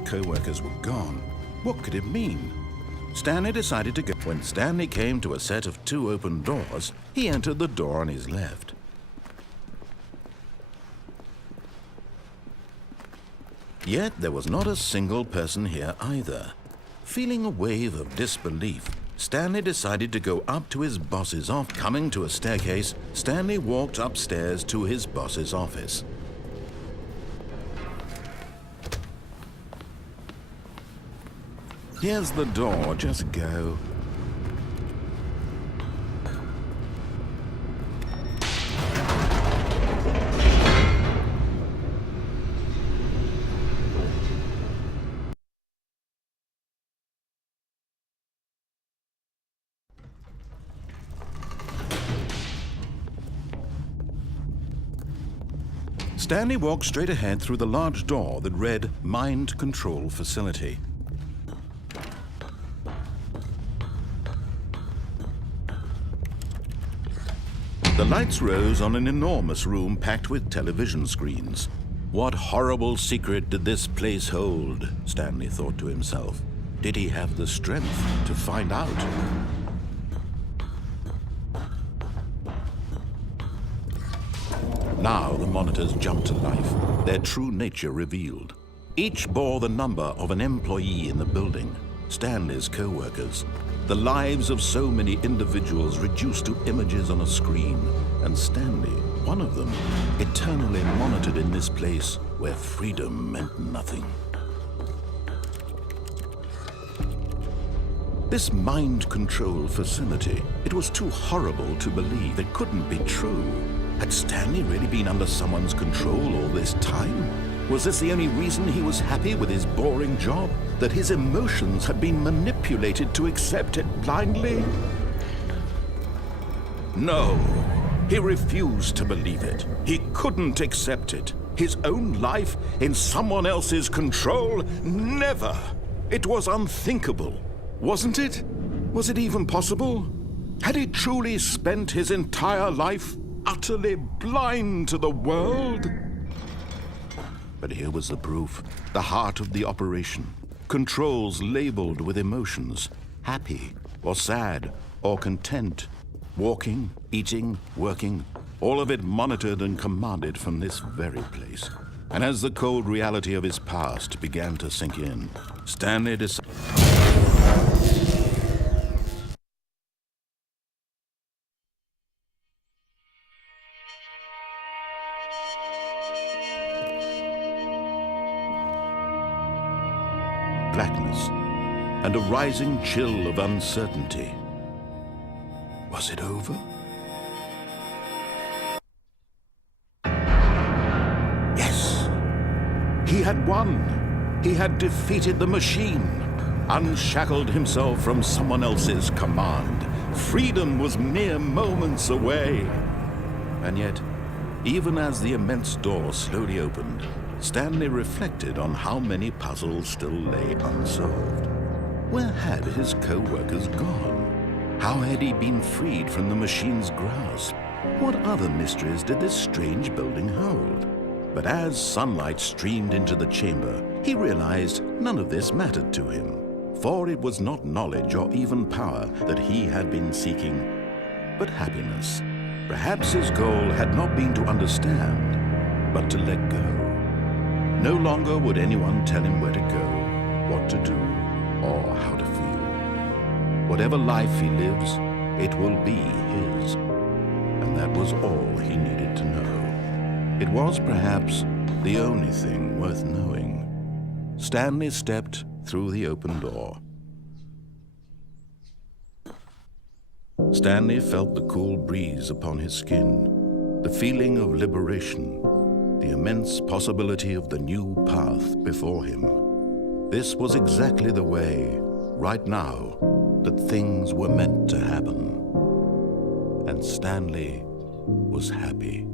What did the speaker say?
co-workers were gone. What could it mean? Stanley decided to go. When Stanley came to a set of 2 open doors, he entered the door on his left. Yet there was not a single person here either. Feeling a wave of disbelief, Stanley decided to go up to his boss's office. Coming to a staircase, Stanley walked upstairs to his boss's office. Here's the door, just go. Stanley walked straight ahead through the large door that read Mind Control Facility. The lights rose on an enormous room packed with television screens. What horrible secret did this place hold? Stanley thought to himself. Did he have the strength to find out? Now the monitors jumped to life, their true nature revealed. Each bore the number of an employee in the building, Stanley's co-workers. The lives of so many individuals reduced to images on a screen, and Stanley, one of them, eternally monitored in this place where freedom meant nothing. This mind control facility, it was too horrible to believe. It couldn't be true. Had Stanley really been under someone's control all this time? Was this the only reason he was happy with his boring job? That his emotions had been manipulated to accept it blindly? No, he refused to believe it. He couldn't accept it. His own life in someone else's control? Never! It was unthinkable, wasn't it? Was it even possible? Had he truly spent his entire life utterly blind to the world? But here was the proof, the heart of the operation. Controls labeled with emotions, happy or sad or content. Walking, eating, working, all of it monitored and commanded from this very place. And as the cold reality of his past began to sink in, Stanley decided... blackness and a rising chill of uncertainty. Was it over? Yes! He had won! He had defeated the machine, unshackled himself from someone else's command. Freedom was mere moments away. And yet, even as the immense door slowly opened, Stanley reflected on how many puzzles still lay unsolved. Where had his co-workers gone? How had he been freed from the machine's grasp? What other mysteries did this strange building hold? But as sunlight streamed into the chamber, he realized none of this mattered to him. For it was not knowledge or even power that he had been seeking, but happiness. Perhaps his goal had not been to understand, but to let go. No longer would anyone tell him where to go, what to do, or how to feel. Whatever life he lives, it will be his. And that was all he needed to know. It was perhaps the only thing worth knowing. Stanley stepped through the open door. Stanley felt the cool breeze upon his skin, the feeling of liberation, the immense possibility of the new path before him. This was exactly the way, right now, that things were meant to happen. And Stanley was happy.